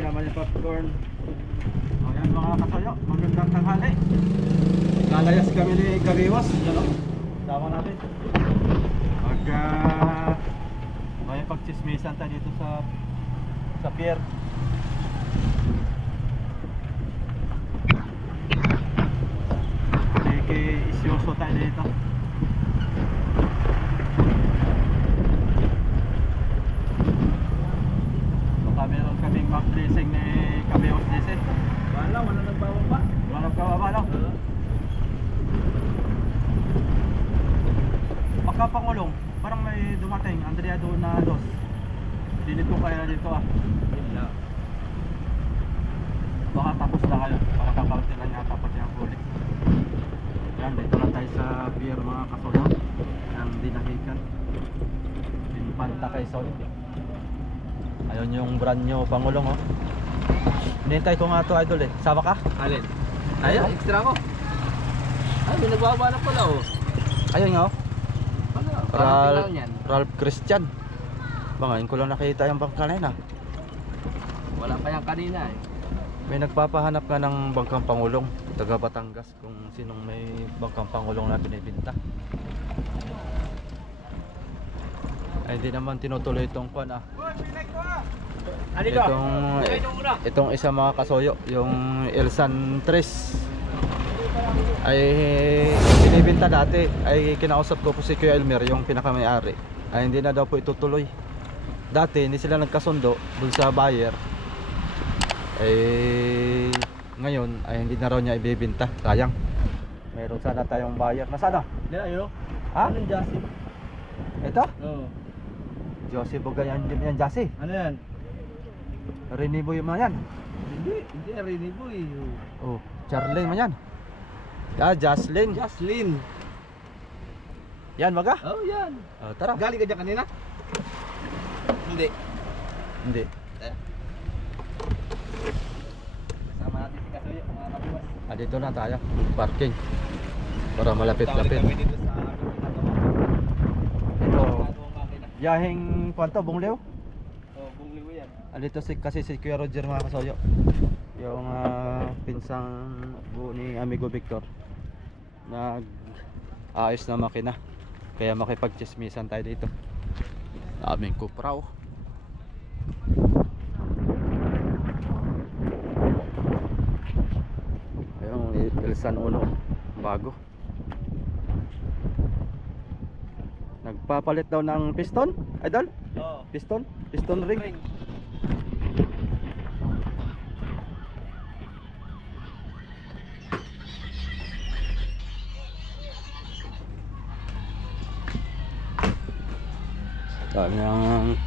yaman yung popcorn. Ayan mga kasayo, magandang tanghali. Lalayas kami ni Kariwas. Yan o, sama natin. May pagchismisan tayo dito sa pier. Isyoso tayo dito. Baka meron kaming mag-blessing ni Kabeos DC. Wala nagbababa. Wala nagbababa, no? Pagkapangulong, parang may dumating Andrea Donados. Dinito kaya dito ah. Wala. Baka tapos na kayo. Para kakaunti lang yata pati ang huli. Yan, dito lang tayo sa pier mga kasoyo. Ang dinahikan. Pinpanta kay Solid. Ayun yung brand nyo Pangulong oh. Hinihintay ko nga to idol eh. Sama ka? Alin? Ayun. Extra ko. Ay, may nagbababa na pala oh. Ayun nga oh. Ano? Parang lang yan. Ralph Christian. Bangayin ko lang nakita yung bangka na yun ah. Wala pa yan kanina eh. May nagpapahanap nga ng bangkang Pangulong, taga Batangas, kung sinong may bangkang Pangulong na binibinta. Ay hindi naman tinutuloy itong kwan ah. Itong isa mga kasoyo, yung Elsan 3 ay binibinta dati. Ay kinausap ko po si Kuya Elmer, yung pinakamayari. Ay hindi na daw po itutuloy. Dati hindi sila nagkasundo dun sa buyer. Eh ngayon ay hindi na raw niya ibebenta. Sayang. Meron sana tayong buyer. Nasaan na? Yan ayun. Ha? Anong Jassy? Ito? Oo. Josie Bogayan din yan, Jassy. Ano yan? Rinibo yung mga yan. Hindi narinig mo eh. Oh, Charlene man yan. Ah, Jocelyn. Jocelyn. Yan baga? Oh, yan. Oh, tara. Galing ka dyan kanina? Hindi. Hindi. Kasama natin si Kasoyo, mga kabiwas. Ah, dito na tayo. Parking. Para malapit-lapit. Kami dito sa aming Ito. Yahing kwanto, Bungliw. Oh, Bungliw yan. Dito kasi si Kuya Roger mga kasoyo. Yung pinsang buo ni Amigo Victor. Nag-ayos na makina. Kaya makipag-chismisan tayo dito. Aming kupraw. Ayun, Elsan 1 bago. Nagpapalit daw ng piston, idol? Oo. Piston ring. Dami ang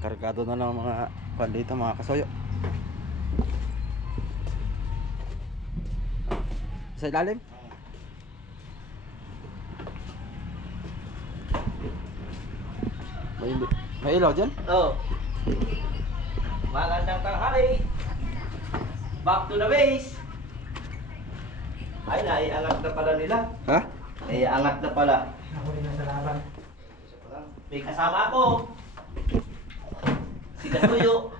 kargado na ng mga pan dito mga kasoyo. Sa ilalim? May ilaw dyan? Oo. Magandang tanghali. Back to the base. Ay, naiangat na pala nila. Ha? Naiangat na pala. Nahuli na sa laban. May kasama ako. Si Kasuyo.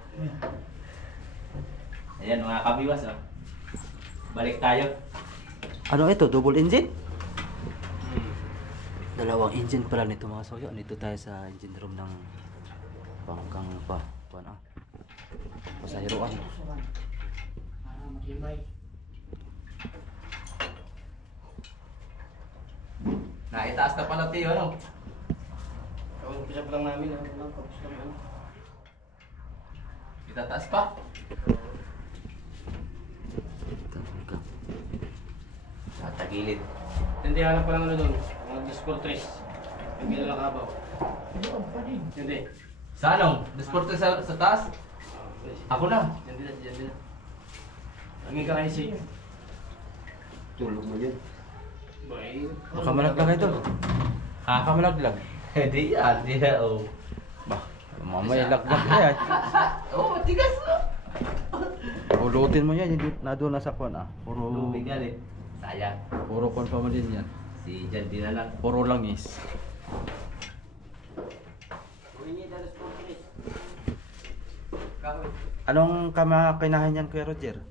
Ayan mga kabiwas oh. Balik tayo. Ano ito? Double engine? Dalawang engine pala nito mga soyo. Nito tayo sa engine room ng pangkang pasahiruan. Naitaas na pala tayo ano? Umpisa pa lang namin tapos lang ano. Itataas pa? Tatagilid. Hindi hanap pa lang ano doon. Mga disportres. Hindi na lang kabaw. Hindi. Sa anong? Disportres sa taas? Ako na. Hindi na. Lagi ka kayo siya. Tulog mo yun. Baka malaglag ito. Ha? Baka malaglag. Hindi yan. Hindi na oh. Bah, mamaya laglag na yan. Oh, tigas na. Ulutin mo yan. Na doon nasa kwan ah. Puro Lubig yan eh. Sayang. Puro kwan pa mo din yan. Si Jan din na lang. Puro langis. Uy, niya dalas po. Kahoy. Anong kamakinahan yan, Kuya Roger?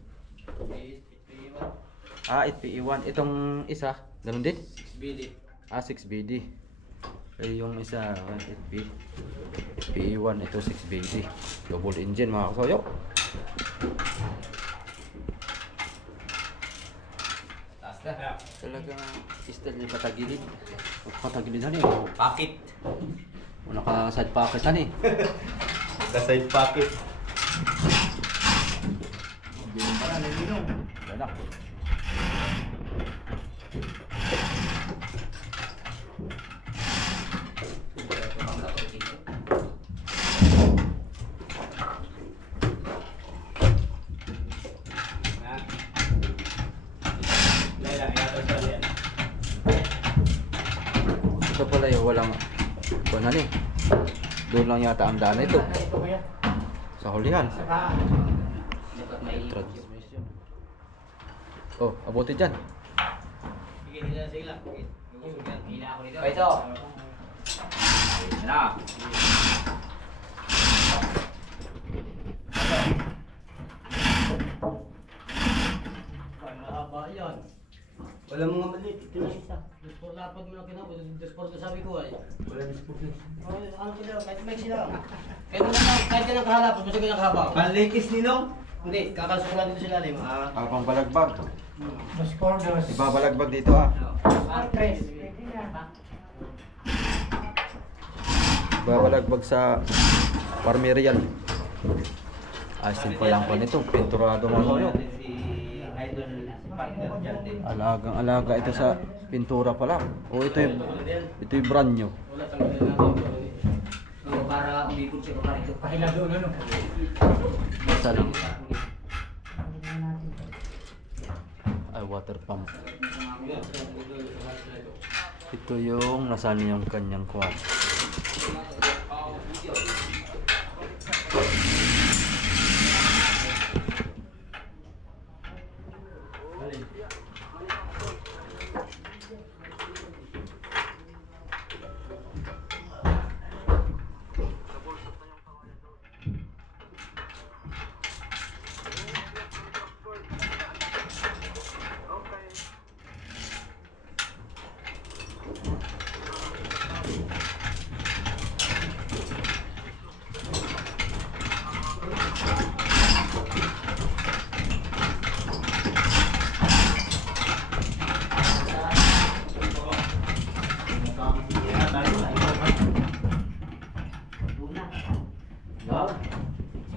Ah, 8PE1. Itong isa, ganun din? 6BD. Ah, 6BD. Eh, yung isa, 8P. PE1, ito 6BD. Double engine mga kasoyo. Taas na. Talagang style niya patagilid. Patagilidan eh. Pocket. Naka-side pocketan eh. Naka-side pocket. Bilong pa na, nililong. Wala. Ito pala yung walang kunan eh. Doon lang yata ang daan ito. Sa hulihan. Transmission. Oh, abuti dyan. Ito. Na. Mahaba yan. Wala mga maliit. Ito na isa. Disport dapat mo na kinabot. Disport na sabi ko ay. Wala na sport. Ano sila? Kahit may sila. Kahit ka nakahalap, basta ka nakahaba. Panlikis ninong. Hindi, kakalusok lang dito sila lim. Alpang balagbag. Disport dos. Ibabalagbag dito ah. Tres. Ibabalagbag sa Parmerial. Ay, simple lang po nito. Pinturado mga kasoyo. Si Idol partner dyan din. Alagang-alaga ito sa pintura pala. O ito yung brand new. Wala tanggalin natin. Oo, para umikot siya pa rito. Pahila doon ano. Basta lang. Ay, water pump. Ito yung nasaan yung kanyang kuwan.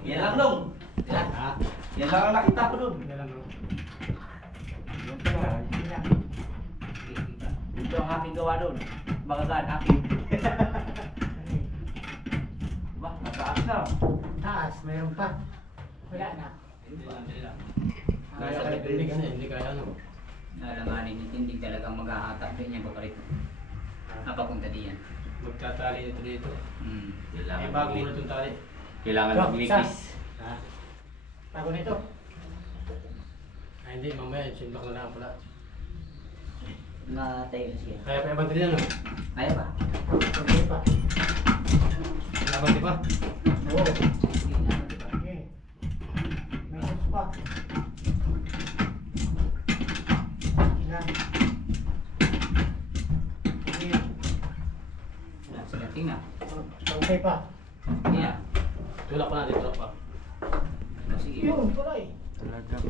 Yan lang dong. Yan lang ang nakita ko dun. Ito ang aking gawa dun. Bagagan aking. Ba, nataas na. Taas, mayroon pa. Wala na. Kaya ka Hindi kasi, hindi kaya ano. Nalanganin, hindi talagang maghahatak din niya papalit. Napapunta diyan. Magtatali ito dito. Kailangan May bago na itong tali. Kailangan maglikis. Ha? Bago nito. Ay hindi, mamaya, sinbak na lang pala. Natay na siya. Kaya pa yung battery ano? Kaya ba? Okay pa. Nabati pa? Oo. Okay. May hose pa. Ilan? Okay. Sige, tingnan. Okay pa. Yeah. Tulak pa natin, tulak pa. Sige. Yun, tuloy. Talagang.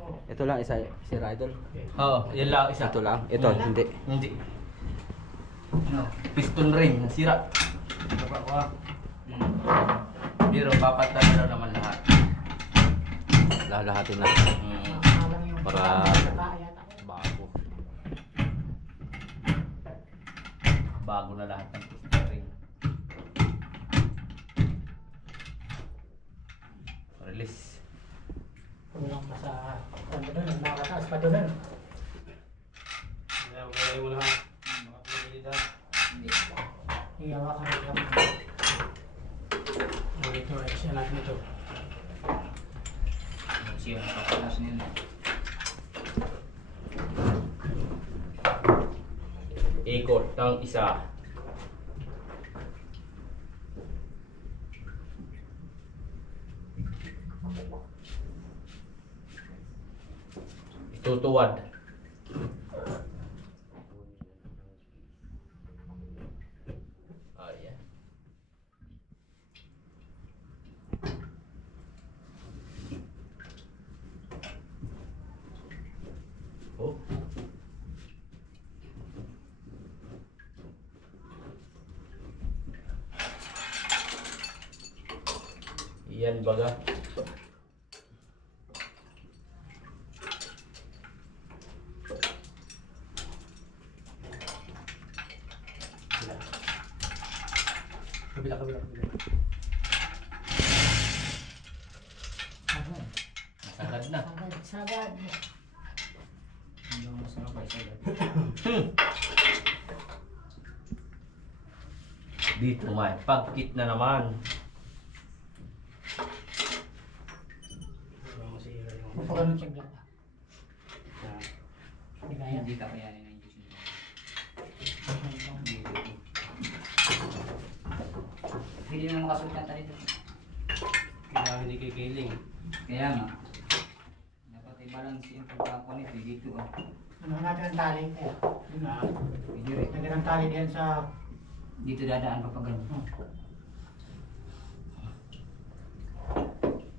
Oh. Ito lang isa, Sir Idol. Oo, yan lang isa. Ito lang. Ito, hindi. Hindi. No. Piston ring, nasira. Baba ko ha. Pero papatan na daw naman lahat. Lalahatin na. Para bago. Bago na lahat ng piston ring. Release. Kulang pa sa ano doon, nakataas pa doon. Kaya magaling mo na ha. Makapagilid ha. Hindi. Iyawa ka rin kami. Ito, action natin ito. Siya nakapaglas nila. Ikot ng isa. Itutuwad. Oh, yeah. Oh. Iyan baga. Kabila, kabila, kabila. Sagad na. Sagad. Hindi mo masarap ay sagad. Dito man. Pagkit na naman. Wala masira yung... Pagano check lang. Hindi kaya. Hindi ka kayanin ng injection. Hindi mo makasultan tayo dito. Kailangan hindi kikiling. Kaya nga. Dapat i-balance yung pagkakon nito dito. Oh. Ano natin ang tali? Kaya. Ah, Hindi rin. Lagyan ang tali diyan sa... Dito dadaan pa ganun.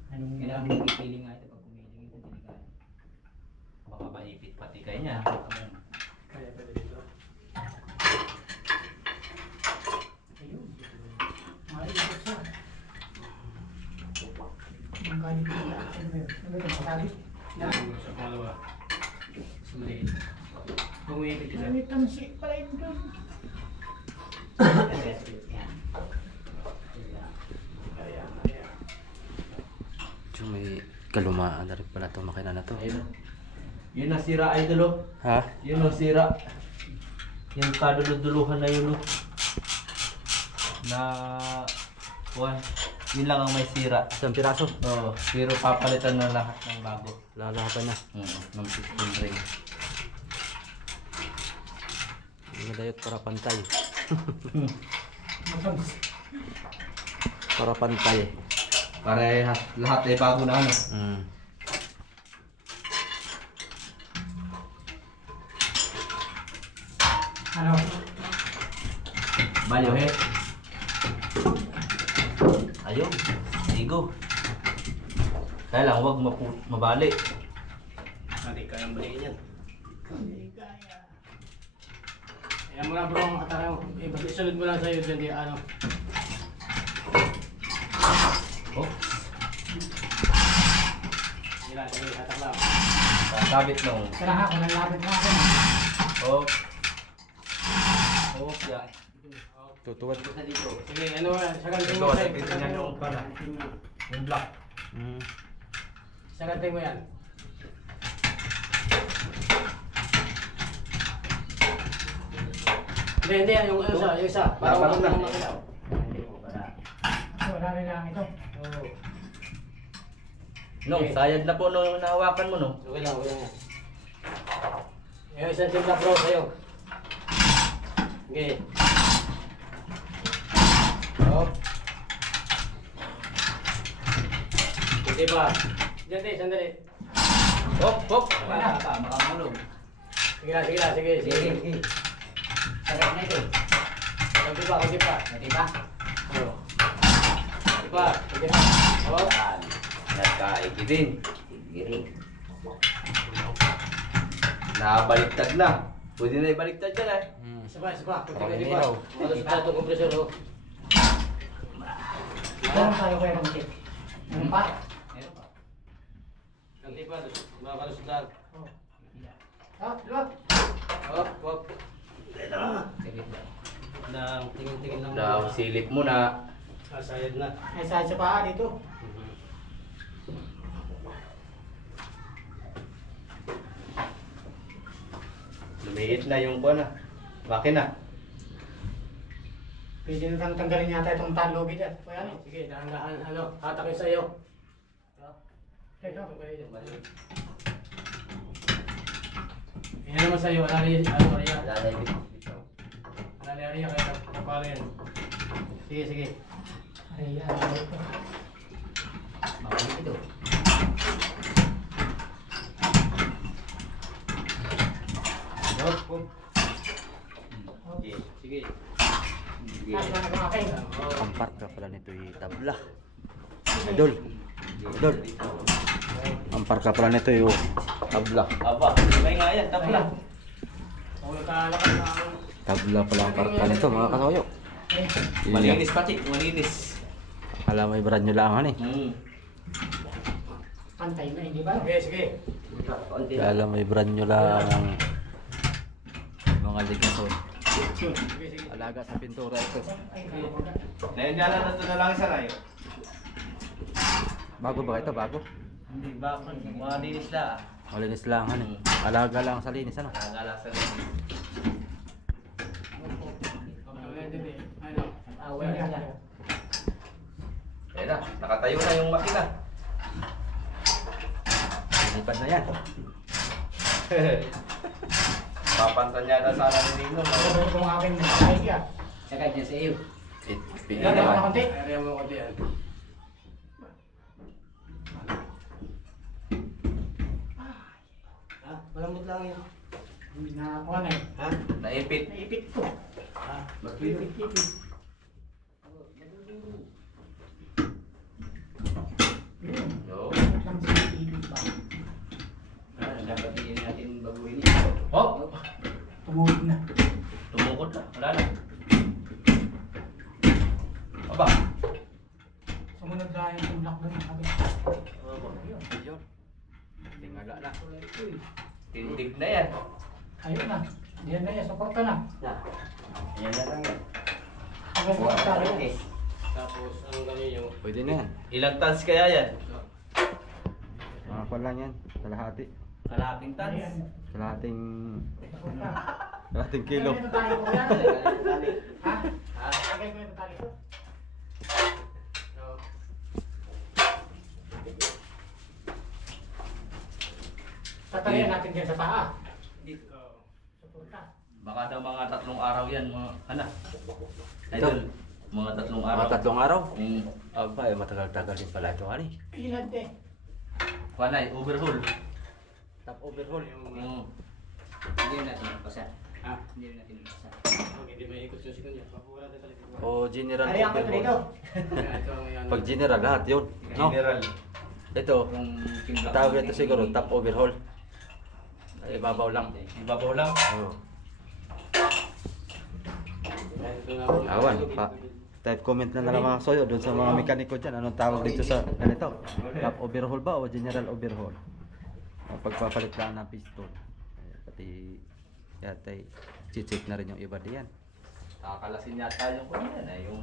Anong... Kailangan hindi kikiling nga ito pag kumiling ito. Hindi kaya. Baka maipit pati kayo niya. kaya pwede dito. Ayun. Maikot siya. Ang kalit niya. Ano ba yun? Ano ba ito? Matali? Yan. Sa pangalawa. Sa maliit. Pumipit isa. May tamsi pala yun doon. Yan. Kaya, kaya. Yung may kalumaan na rin pala ito makina na to. Ayun. Yun ang sira, idol oh. Ha? Yun ang sira. Yung kaduluduluhan na yun oh. Na... Kuhan. Yun lang ang may sira. Isang piraso. Oo. Pero papalitan na lahat ng bago. Lalahapan na. Ng 16 ring. Madayot para pantay. Matamsi. Para pantay. Parehas. Lahat ay bago na ano. Mm. Ano? Balyo he. Ayun. Sigo. Kaya lang huwag mabali. Hindi kayang balikin yan. Hindi kaya. Ayan mo na bro, ang katara mo. Isunod mo lang sa'yo dyan di ano. Oh. Sige, hatak lang. Sabit nung. Kailangan ako, nalapit na ako. Oh. Oh. Yeah. Tutuwad. Basta dito. Sige, ano nga, sagantin Ito, mo sa'yo. sabitin niya yung para. Yung black. Mm. Sagantin mo yan. Hindi, yung isa. Para Parang walang na. makina. Hindi mo para. Wala rin lang ito. Oo. No, sayad na po nung nahawakan mo no. Okay lang, okay lang. Yung isang timpla bro sa'yo. Okay. Hop. Hindi ba? Diyan din, sandali. Hop, hop. Wala pa, makamulog. Sige na, sige na, sige, sige. Sige. Sarap na ito. Kunti pa, kunti pa. Pwede ba? Oo. Kunti pa, kunti pa. Hop. Yan. Nagkaigi din. Giring. Nabaliktad na. Pwede na ibaliktad yan eh. Mm. Isa pa, isa pa. Kunti Parang pa, kunti ilaw. pa. Malos pa itong kompresor, oh. Ito lang tayo kaya kamukit. Ano pa? Meron pa. Kunti pa, mga kalusutan. Ah, diba? Hop, hop. Sige. Na, tingin-tingin lang. Daw, silip mo na. Sayad na. Ay, saan sa paa dito? Lumiit na yung kuha na. Makina. Pwede na lang tanggalin yata itong talobi dyan. O yan. Sige, dahan-dahan, ano, hatak yung sa'yo. Ito. Yan naman sa'yo, alari, alari, Lalay dito. alari, kaya kapala yan. Sige, sige. Ay, yan. Mabalik ito. Sige. Lagi na nag-akin. Ang parka pala nito ay tabla. Idol. Idol. Ang parka pala nito ay tabla. Aba, may nga yan, tabla. Kung nagkalakas na ang... Tabla pala ang parka nito mga kasoyo. Malinis pati, malinis. Akala may brand nyo lang eh. Pantay na, hindi ba? Sige, sige. Konti lang. Akala may brand nyo lang mga ligason. Sige, sige. Alaga sa pintura ito. Nainjala na ito na lang isa na yun. Bago ba ito? Bago? Hindi ba? Malinis na. Malinis lang ano. Alaga lang sa linis ano. Nagala sa linis. Ano? Away na. Ayan na, nakatayo na yung makina. Lipad na yan. Papantan niya na sana ni Nino. Ano itong aking idea? Saka dyan sa iyo. Lagi ako na konti. Area mo ko diyan. Ha? Malambot lang yun. Hindi na ako na eh. Ha? Naipit. Naipit ko. Ha? Ipit. Yo. Lang sa TV ba? Dapat hindi natin baguhin Oh! Tumuhod na. Tumukod na. Wala na. Aba. Sumunod na yung tumlak doon. Sabi. Ayun. Tingala na. Tindig na yan. Ayun na. Diyan na yan. Suporta na. Ayan na lang yan. Hanggang sa talo. Tapos ang ganyan yung... Pwede na yan. Ilang tons kaya yan? Mga kwan lang yan. Kalahati. Kalahating tons. Ayan. Kalahating... Suporta. Kalahating kilo. Lagyan ko tayo ko yan. Ha? Lagyan ko yung tali ko. Tatalian natin dyan sa paa. Suporta. Baka daw mga 3 araw yan, mga anak. Idol, mga 3 araw. Mga 3 araw. Aba, Ay, matagal-tagal din pala ito, hani. Ilan te? Panay, overhaul. Top overhaul. Hindi natin magpasa. Ha? Hindi natin magpasa. Hindi may ikot yung sikon niya. Papuwala din talaga. O general Kaya ako ito dito. Ito ang yan. Pag general, lahat yun. No? General. Ito, Yung timbang. tawag ito siguro, top overhaul. Ay, ibabaw lang. Ibabaw lang. Oo. Ito nga po. Awan, pa. Type comment na lang mga kasoyo doon sa mga mekaniko dyan. Anong tawag dito sa ganito? Top overhaul ba o general overhaul? Pagpapalit lang ng piston. Pati yata check na rin yung iba diyan. Kakalasin yata yung kung yan eh, yung...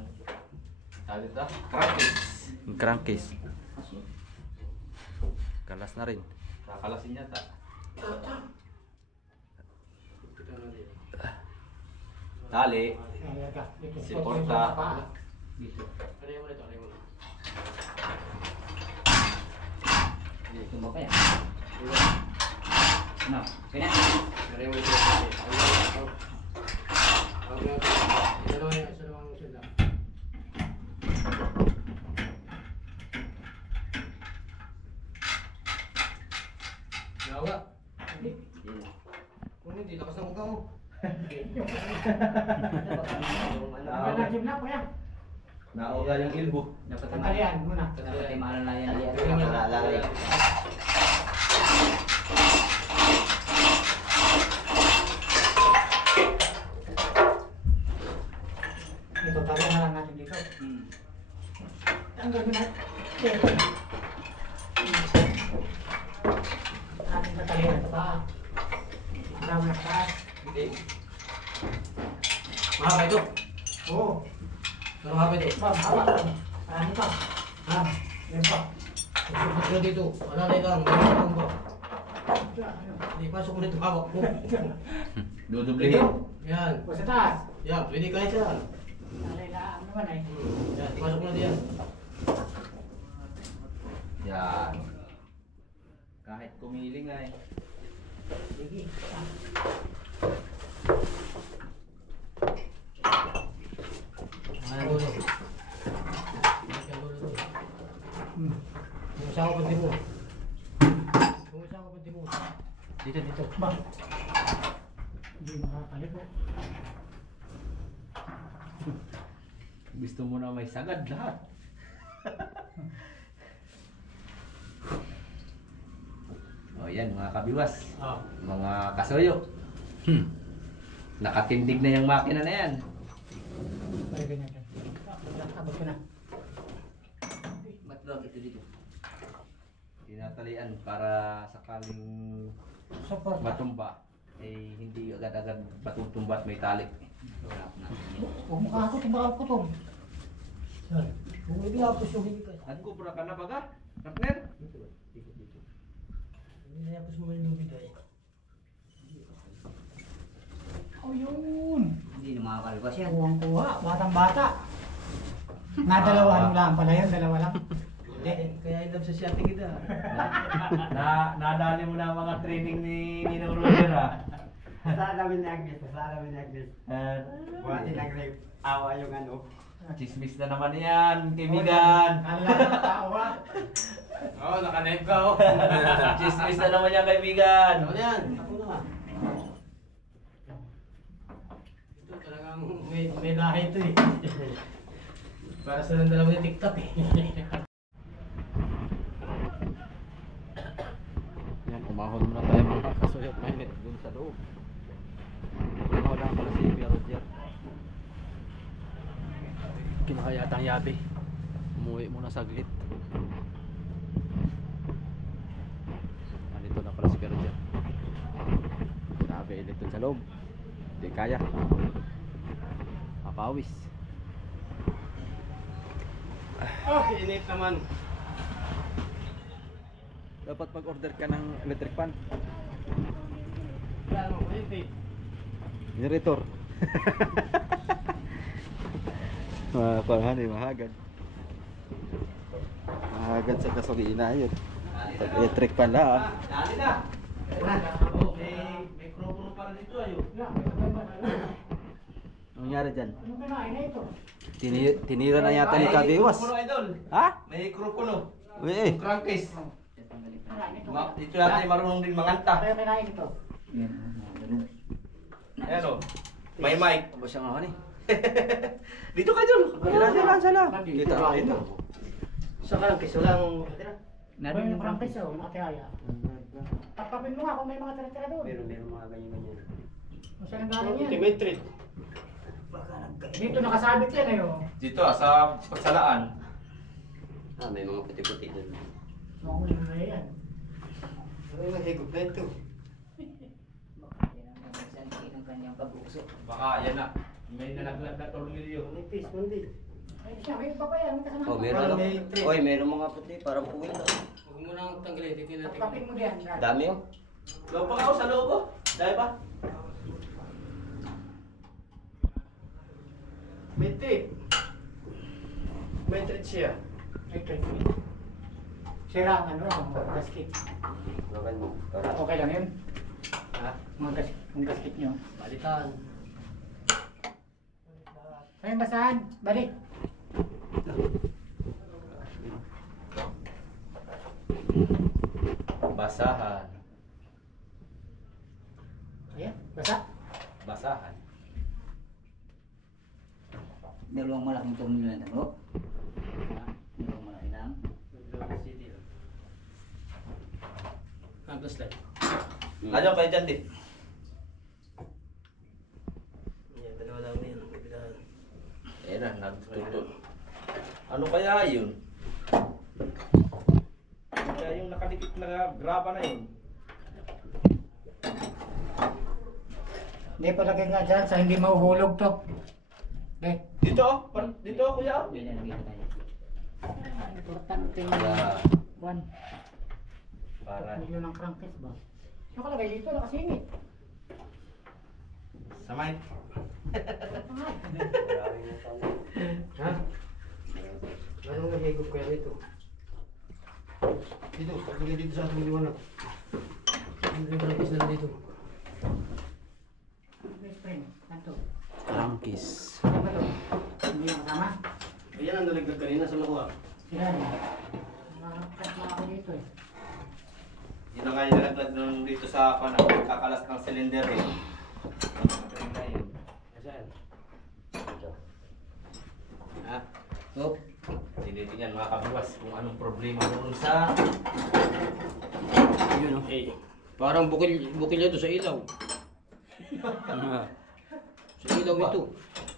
Sabi ito, crankcase. Yung crankcase. Kalas na rin. Kakalasin yata. Tali. Ayan ka. Dito. Suporta. Sa paa. Dito. Ano mo nito? Ano mo? Dito ba pa yan? Ano? Kaya? Ano mo nito? Dalawa yung isa lang ang sila. Gawa. Hindi. Kung hindi, lakas ng mukha mo. Ano na gym na kuya? Nauga yung ilbo. Dapat Tatalian muna. Dapat ay maalalayan. Ito, talian na lang natin dito. Tanggal mo na. Ating tatalian sa paa. Tama na sa taas. Hindi. Mahaba ito. Oo. Ano mahaba ito? Ba, hawa. Marami pa. Ha? Yan pa. Pasok mo dito. Alalay lang. Mayroon ba? Ano? Hindi, pasok mo dito. Hawak mo. Dudublihin. Yan. O sa taas. Yan, pwede kahit yan. Talay lang naman ay. Yan, pasok mo na diyan. Yan. Kahit kumiling ay. Sige. Ano dulo? Ang dulo to. Kung saan ko pati mo. Kung saan ko pati mo. Dito, dito. Ba? Hindi makakalipo. Gusto mo na may sagad lahat. O yan mga kabiwas. Oh. Mga kasuyo. Nakatindig na yung makina na yan. Ay, ganyan. Abot ko na. Ba't bakit ito dito? Tinatalian para sakaling Support. matumba. Eh hindi agad-agad matutumba at may talik. Wala ko na. Huwag mo kakot, baka kutom. Yan. Kung hindi ako susuhin ka. At kubra ka na baga? Partner? Hindi ako sumayin ng bigay. Oh, yun. Hindi na makakalabas yan. Kuwang-kuha, batang-bata. Nadalawahan lang pala yan, dalawa lang. Hindi, kaya ilab sa siya tingin Nadali mo na ang mga training ni Ninong Roger ha? Saan namin ni Agnes? Buhatin ang rape. Awa yung ano. Chismis na naman yan, kaibigan. Kala na tawa. Oo, naka-knife ka oh. Chismis na naman yan, kaibigan. Ano yan? Ako na. Ito talagang may lahi ito eh. Para sa ng dalawa ni TikTok eh. Yan, umahon muna tayo mga kasuyot mainit dun sa loob. Umahon lang pala si Kuya Roger. Kinakayatang yabi. Umuwi muna saglit. Nandito na pala si Kuya Roger. Grabe init dun sa loob. Hindi kaya. Mapawis. Init naman. Dapat mag-order ka ng electric fan. Ano, hindi. Generator. Mapahan eh, mahagad. Mahagad sa kasulina yun. Pag electric fan lang. Dali na. Oh, may microphone para dito ayo. Anong nangyari dyan? Ano kinain na ito? Tinira na yata ni Kabiwas. May idol. Ha? May microphone. Uy eh. Crankcase. Kinain ito. Dito yata ay marunong din manganta. Kaya kinain ito. Ayan o. May mic. Aba siya nga ni. Dito ka dyan. Sala. Kita ka dito. Sa karangkis, walang... Meron yung prangkis oh, nakatihaya. Tapapin mo nga kung may mga tira-tira doon. Meron mga ganyan-ganyan. Kung saan ang galing yan. Dimitri. Dito nakasabit yan eh oh. Dito sa pagsalaan. Ah, may mga puti-puti doon. Mahuli na yan. Ano yung higop na ito? Baka yan ang magsanti ng kanyang pag-uso. Baka yan na. May nalaglag na tornilyo. Manipis, manipis. Ay siya, may iba pa yan. May kasama Oh, pa. meron lang. Oy, meron mga puti, parang puwit. Huwag mo nang tanggalin, titin natin. Tapapin mo diyan. Brad. Dami oh. Loob pa ako sa loob ko. Dahil pa. May trip. May trip siya. Ay, try mo. Sira ang ano, ang gasket. Maganda. Okay lang yun? Ha? Ang gasket nyo. Balitan. Ay, basahan. Balik. Basahan. Ayan, basa. Basahan. Dalawang malaking tornilyo na talo. Dalawang malaki lang. Ang slide. Nandiyan kayo dyan din. Yan, dalawa lang din ang kabilaan. Ayan na, nagtutut. Ano kaya yun? Kaya yung nakadikit na graba na yun. Hindi palagay nga dyan sa hindi mahuhulog to. Okay. Dito oh. Dito oh, kuya. Yan ang lagyan tayo. Importante yung Para, one. para Milyon ng crankcase ba? Nakalagay dito, nakasingit. sa mic. Ha? Anong nahigop kaya nito? Dito, pagkali dito sa atong liwanag. Ano yung practice na dito? Best friend, nanto. Crankis. Ano ba to? Hindi yung kasama? Ayan ang nalaglag kanina sa makuha. Sila rin. Nakakapit na ako dito eh. Yun na nga yung nalaglag nung dito sa kakalas ng cylinder eh. Oh, Tinitingnan mga kabiwas kung anong problema doon sa... Yun, eh. Parang bukil ito sa ilaw. Sa ilaw ito.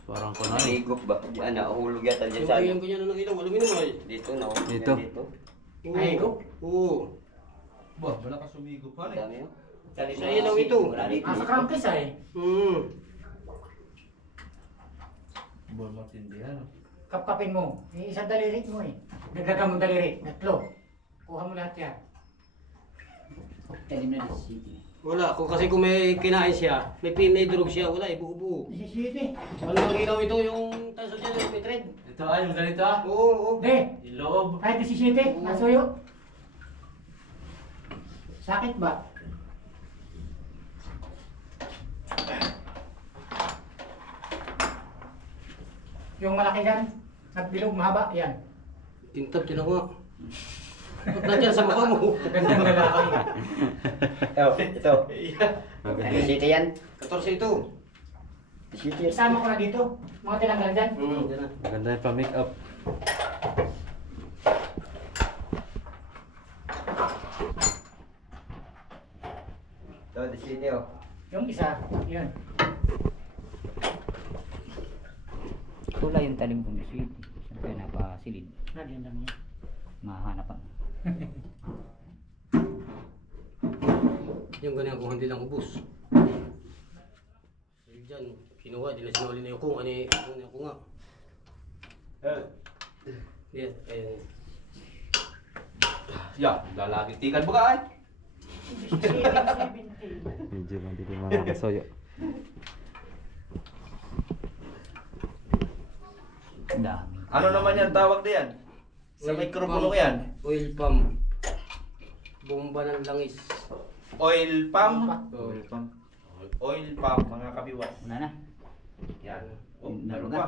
Parang ko na eh. Nahigop ba? Diyan, nahulog yata dyan Yung sa ganyan ganyan ng ilaw, alam mo naman eh. Dito, nahulog Dito. yan dito. Nahigop? Oo. Ba, wala ka sumigo pa Dami yun. Sa ilaw ito. nasa crankcase ay. Ba, matindihan. Kapkapin mo. Yung isang daliri mo eh. Nagdagan mo daliri. Tatlo. Kuha mo lahat yan. Talim na sa city. Wala, kung may kinain siya, may drug siya, wala, buo-buo. Sa city. Ano ang ilaw ito, yung taso dyan, yung petred? Ito yung ganito ah. Oo, oo. Be, Yung loob. kahit sa city, nasuyo. Sakit ba? Yung malaki dyan, at bilog mahaba, yan. Tintab, tinawa. Ba't nandiyan sa mukha mo? Gandang lalaki. Ito. Ano city yan? 14 ito. City yan. Isama ko na dito, mga tinanggal dyan. Yan na. Maganda yung pa-make up. Ito, the city oh. Yung isa, yun. Kulay yung talim kong sweet. Siyempre napasilid. Nagyan lang yun. Mahahanapan. Yung ganyan kung hindi lang ubus. So dyan, kinuha, di na sinuli na yung kung ano yung kung nga. Yan, ayan. Ya, lalagitikan mo ka ay. 70. Medyo madilim mga kasoyo. Ang dami. Ano naman yan tawag diyan? Sa Oil mikropono pump. yan? Oil pump. Bomba ng langis. Oil pump. Oil pump. Oil pump mga kabiwas. Wala na. Yan. Oh, Meron meron na. pa.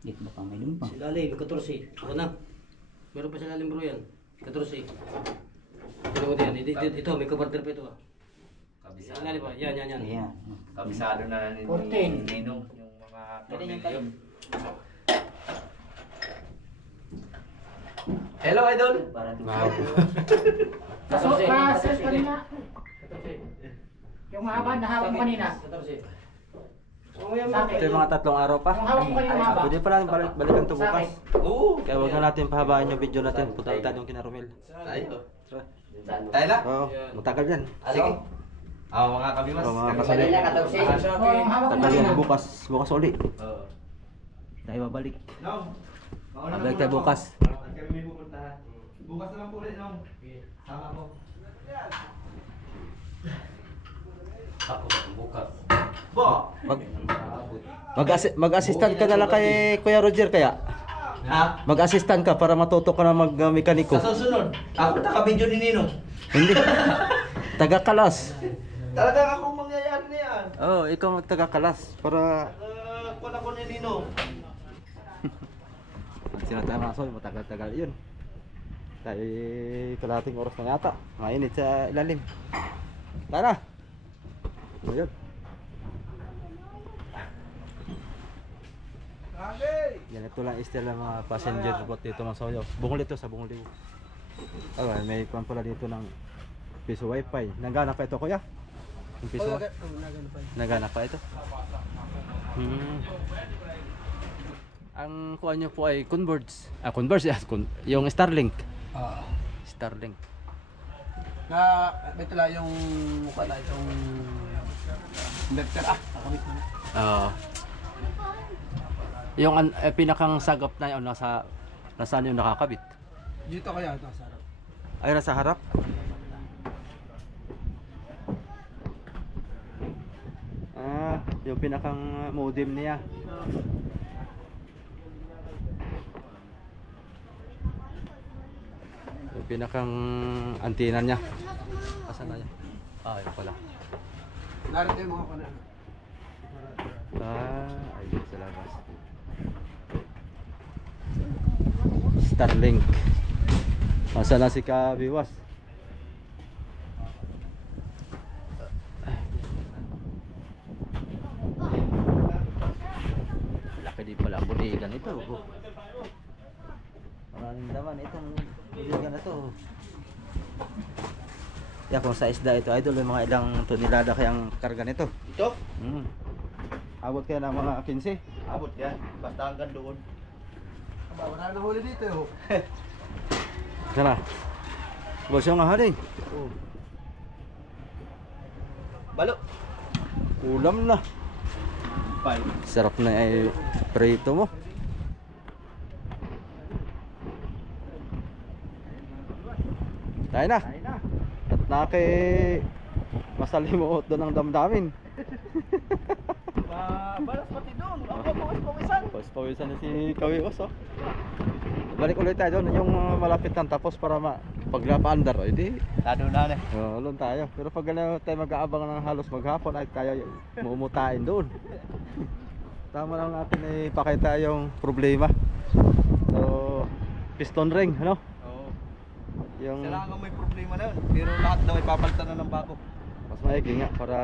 Dito ba pang may lumpang? Si Lalim, 14. Ako na. Meron pa si Lalim bro yan. 14. Ano mo yan? Ito, may kapartner pa ito ah. Si Kabisado. Lalim ba? Yan. Ayan. Kabisado na ni 14. Ninong yung mga Pwede yung tornilyo. Hello idol. Para dito. Wow. Kaso, ka-search kanina. Yung mahaba, nahawak mo kanina. 14. Ito yung mga 3 araw pa. Yung hawak mo kanina mahaba. Pwede pa natin balikan to bukas. Oo. Kaya huwag na natin pahabaan yung video natin. Punta tayo yung kina Romel. Tayo. Tara. Tayo na. Oo, matagal yan. Sige. Mga kabiwas. Oo, mga kasali. Kanina, 14. Oh, yung hawak mo Tagal kanina. yan bukas. Bukas uli. Oo. Tayo babalik. No. Mauna Babalik muna tayo ako. bukas. Kami may pupuntahan. Bukas naman po ulit, no? Sama ko. Ako, bukas. Bo! Mag-assistant ka na lang kay Kuya Roger kaya. Ha? Mag-assistant ka para matuto ka na mag-mekaniko. Sa susunod, ako taka-video ni Nino. Hindi. Taga-kalas. Talagang ako mangyayari na yan. Oo, ikaw mag-taga-kalas para Kung ako ni Nino. sinatama so matagal-tagal yun. Dahil kalating oras na yata. Mainit sa ilalim. Tara. Ayun. Yan, ito lang style ng mga passenger boat dito mga soyo. Bungol ito sa Bungol Liw. May kwan pala dito ng piso wifi. Nagana pa ito kuya? Yung piso wifi? Nagana pa ito? Ang kuha nyo po ay Converge. Converge, yung Starlink. Starlink. Na, ito lang yung mukha na itong inverter nakamit na. Yung pinakang sagap na yun, nasaan yung nakakabit? Dito kaya ito sa harap. Ay, nasa harap? Yung pinakang modem niya. Yung pinakang antena niya. Asan na yan? Yun pala. Narito yung mga kanan. Ayun sa labas. Starlink. Masa na si Kabiwas? Laki din pala ang buligan ito. Maraming laman. Itong buligan na to. Kaya kung sa isda ito, idol, yung mga ilang tonelada kayang karga nito. Ito? Abot kaya ng mga 15. Abot yan. Basta hanggang doon. Aba, wala na huli dito eh. Sana. Boss yung ahali. Balo. Ulam na. Sarap na ay prito mo. Tayo na. At naki masalimuot doon ang damdamin. Balas pati doon. Ako pawisan. Pawisan na si Kawios, oh. Balik ulit tayo doon yung malapit ng tapos para paglapaandar, oh. Hindi. Lado na na. Doon tayo. Pero pag gano'n tayo mag-aabang ng halos maghapon ay tayo mumutain doon. Tama lang natin ipakita yung problema. So, piston ring, ano? Oo. Yung Kailangan may problema na yun. Pero lahat daw ipapalitan na ng bago. mas maigi nga para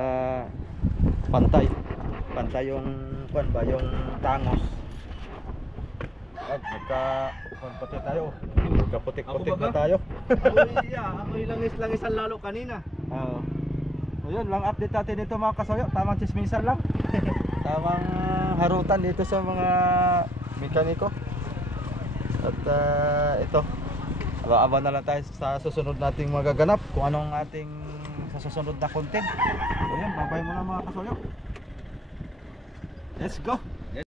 pantay. Pantay yung yung tangos. At pati tayo. Magkaputik-putik Ako na ba? tayo. Ako'y langis-langisan lalo kanina. Oo. So yun lang update natin dito mga kasoyo. Tamang chismisan lang. Tamang harutan dito sa mga mekaniko. At ito, aba na lang tayo sa susunod nating magaganap kung anong ating sa susunod na content. So yun, babay muna mga kasoyo. Let's go!